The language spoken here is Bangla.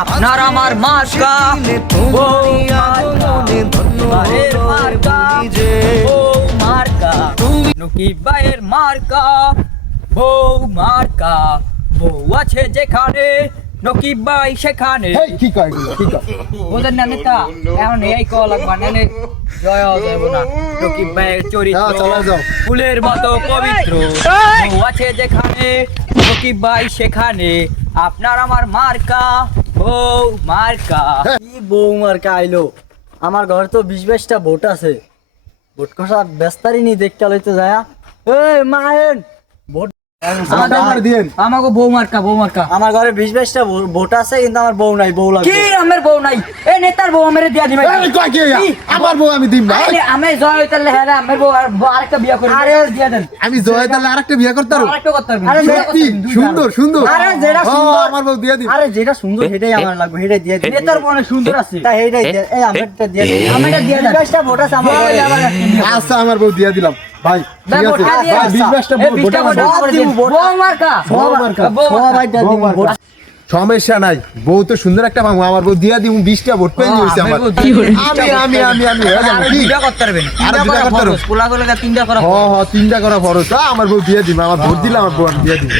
আপনার আমার মার্কা বউ মার্কা বউ মার্কা নকিব ভাইয়ের মার্কা বউ মার্কা বউ আছে যেখানে নকিব ভাই সেখানে কি কয় এগুলো কি কয় ওদের না নেতা এখন এই কল লাগবা না জয় দেব না নকিব ভাইয়ের হ্যাঁ, চলো চরিত্র যাও। ফুলের মতো পবিত্র বউ আছে যেখানে নকিব ভাই সেখানে আপনার আমার মার্কা বউ মার্কা কি বউ মার্কা আইলো আমার ঘরে তো 20-22টা ভোট আছে ভোট কষা ব্যস্তারই নি দেখতে লইতে যায় এই মাহেন ভোট আমার দিয়েন আমাকে বউ মার্কা আমার ঘরে 20-22টা ভোট আছে কিন্তু আমার বউ নাই বউ কি লাগবে আমার বউ নাই এ নেতার বউ আমারে দিয়া দিবে এই কয় কি আমার বউ আমি দিম না আরে আমি জয় হইতালে হ্যাঁ আমার বউ আরেকটা বিয়া করে আরে দিয়া দেন আমি জয় তাহলে আরেকটা বিয়ে করতে পারবো আরেকটা করতে পারবেন আরে সত্যি সুন্দর সুন্দর আরে যেটা ও, সুন্দর আমার বউ দিয়ে দিন আরে যেটা সুন্দর সেটাই আমার লাগবে সেটাই দিয়ে দিন নেতার বউ অনেক সুন্দর আছে তা সেইটাই দিয়ে এই আমারটা দিয়ে দিন আমারটা দিয়ে দেন 20-22টা ভোট আছে আমার ঘরে আচ্ছা আমার বউ দিয়ে দিলাম ভাই ঠিক আছে ভাই 20-22টা ভোট আমার বউ। বউ মার্কা বউ মার্কা। সবাই দিয়ে দিন ভোট সমস্যা নাই বউ তো সুন্দর একটা মামু আমার বউ দিয়া দিব 20টা ভোট পেয়ে হইছে আমার আমি হয়ে যাবো কি বিয়া করতে পারবেন আরে বিয়া করতে পারবো। পোলা গোলা তিনটা করা হ হ তিনটা করা ফরজ আমার বউ দিয়ে দিবে আমার ভোট দিলে আমার বউ আমি দিয়ে দিব